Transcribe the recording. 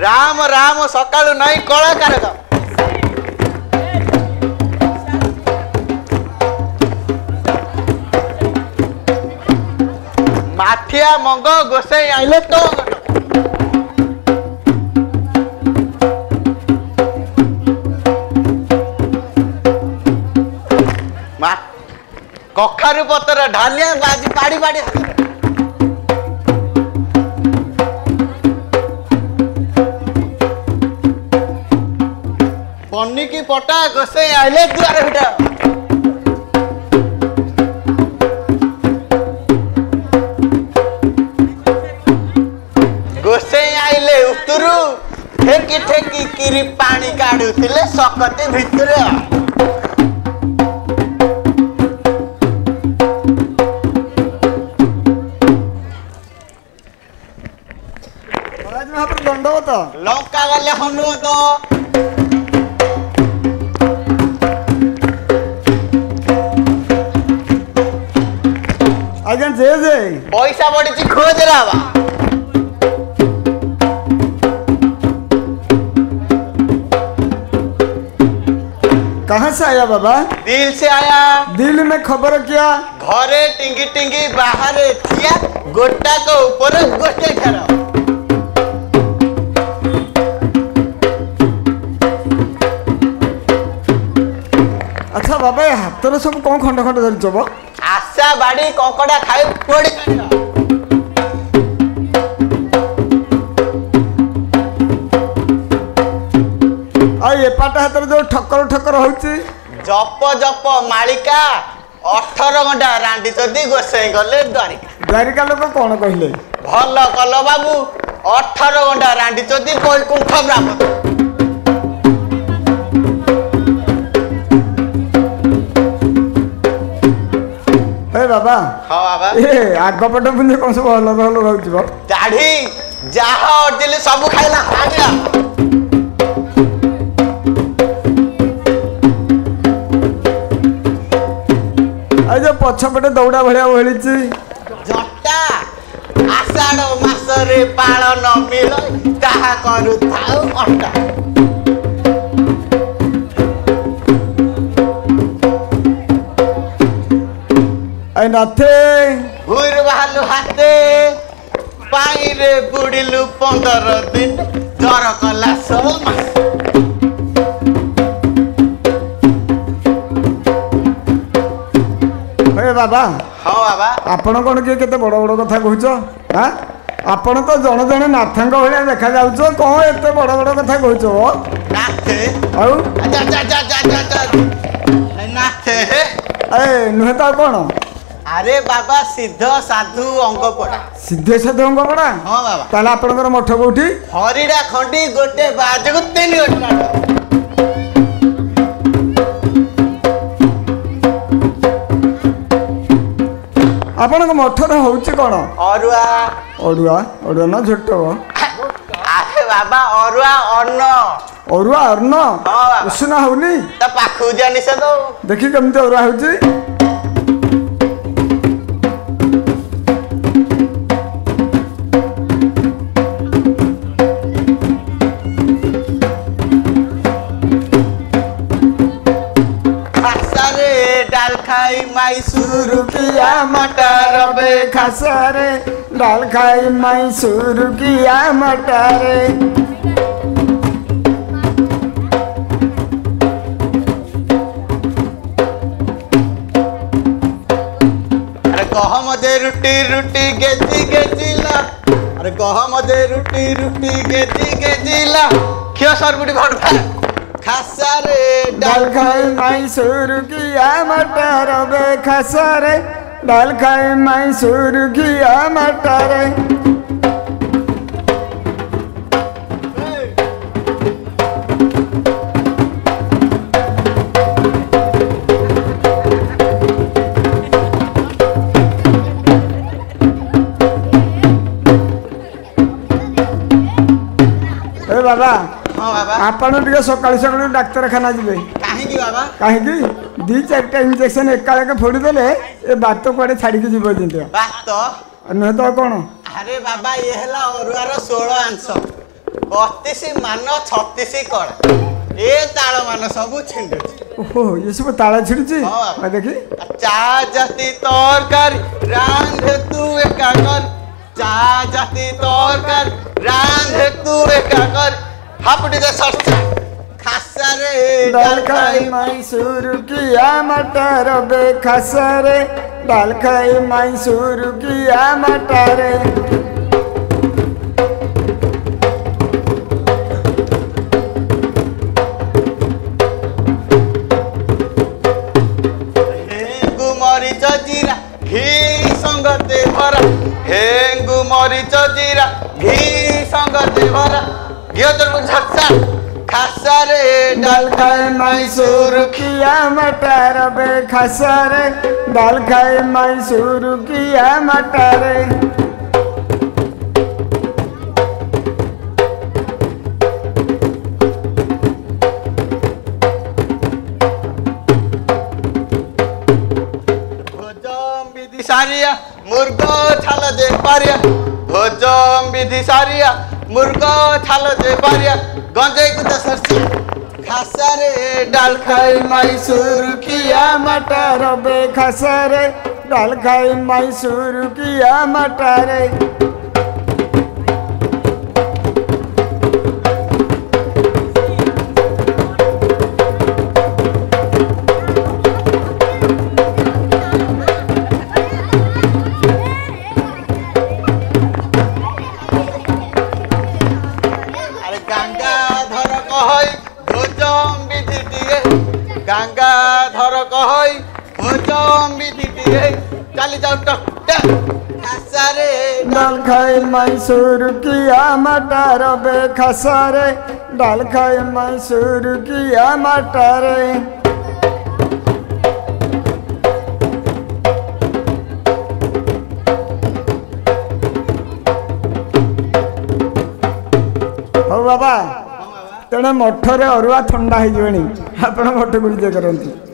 राम राम सकाळू नाही कलाकार माठिया मंग गोसाई आइले तो कखारू पतर ढालिया बाजी पाड़ी पाड़ी पन्नी की पटा गोसाई आइले दुआर भिटा गोसाई आइले उतरू ठेकी ठेकी किरी पानी काढुथिले सकते भितर दंडवत लंका गले हनुमत आज्ञा जे जे पैसा पड़ी खोज रहा कहाँ से आया बाबा? दिल से आया। दिल में खबर क्या? घरे टिंगी टिंगी बाहर थिया गोटा को ऊपर गोटे घर अच्छा बाबा हाथ में सब कौन खंड खंड धरी चब आशा बाड़ी कंकड़ा खाई पड़ी एपाटा हाथ जो ठक्कर ठक्कर होची जप जप मालिका 18 घंटा रांडी चदी गोसाई गले द्वारिका द्वारिका लोक कौन कहले भल कल बाबू 18 घंटा रांडी चदी बैकुंठ ब्राह्मण बाबा हाँ बाबा ए आग पटे बुंदे कौन सब हल हल रहउची बा दाढ़ी जाहा अडले सब खाइला खाइला आ जो पछपटे दौड़ा भलिया ओहलीची जटा आषाढ़ मास रे पालन मिल ताहा करू थाउ अटा आई नाथे हुर बहालु हाथे पाई रे बुड़िलु 15 दिन जर कला 6 मास ए बाबा हाँ बाबा आपण कौन किए केते बड़ बड़ कथा कहूछ हां आपण तो जण जण नाथंग भलिया देखा जाउछ कौन एते बड़ बड़ कथा कहूछ नाथे आउ जा जा जा जा जा नाथे ए नुहे ता कौन अरे बाबा सिद्ध साधु अंग पड़ा सिद्धे साधु अंग पड़ा हाँ बाबा ताला आपनकर मठ कोठी हरिडा खंडी गोटे बाजगु 3 घंटा आपनक मठर होउची कोन अरुआ अरुआ अरुआ ना झोटो अरे बाबा अरुआ अन्न अरुआ अन्न हाँ बाबा उसना होनी त पाखु जानि से तो देखि केमते अरुआ होउची खाई मैसूर किया मटर बे खसरे दाल खाई मैसूर किया मटर अरे गहम दे रुटी रुटी गेजी गेजिला अरे गहम दे रुटी रुटी गेजी गेजिला क्यों सरबुटी भड़वा खसरे दाल खाई मैसूर किया मटर बे खसरे दाल खाई मैसूर किया मटर ए बाबा हाँ बाबा आपण टिके सकाळी सकाळी डाक्तरखाना जिबे काहे की बाबा काहे की 2-4टा इंजेक्शन एकाळके फोड़ी देले ए बात तो कोडे छाड़ी के जीव दिंते बात तो न तो कोन अरे बाबा ये हला अरुआर 16 अंश 32 मान 36 कड़ा ए ताल मान सब छिंडुची ओहो ये सब ताला छिड़ची हाँ। मैं देखी चा जाती तरकारी रांधे तू एका कर चा जाती तरकारी रांधे तू एका कर हापटी दे सरसा खासा रे दाल खाई मैसूर किया मटर बे खसा रे दाल खाई मैसूर किया मटर हेंगु मरीच जीरा घी संगते भरा हेंगु मरीच जीरा घी संगते भरा घियो तर झटसा खासा रे दाल खाई मैसूर किया मटर बे खसा रे दाल खाई मैसूर किया मटर भोजम विधि सारिया मुर्गो छाल दे पारिया भोजम विधि सारिया मुर्गो छाल दे पारिया गंजे को तो सरसी खासा रे डाल खाई मैसूर किया मटर बे खसा रे दाल खाई मैसूर किया मटर अरे गंगाधर कहई भोजम विधि दिए गंगाधर कहई भोजम विधि दिए चली जाओ टक खासा रे दाल खाई मैसूर किया मटर बे खसा रे दाल खाई मैसूर किया मटर हो बाबा तेणे मठरे अरुआ थंडा हो आप मठ गुड़िया करती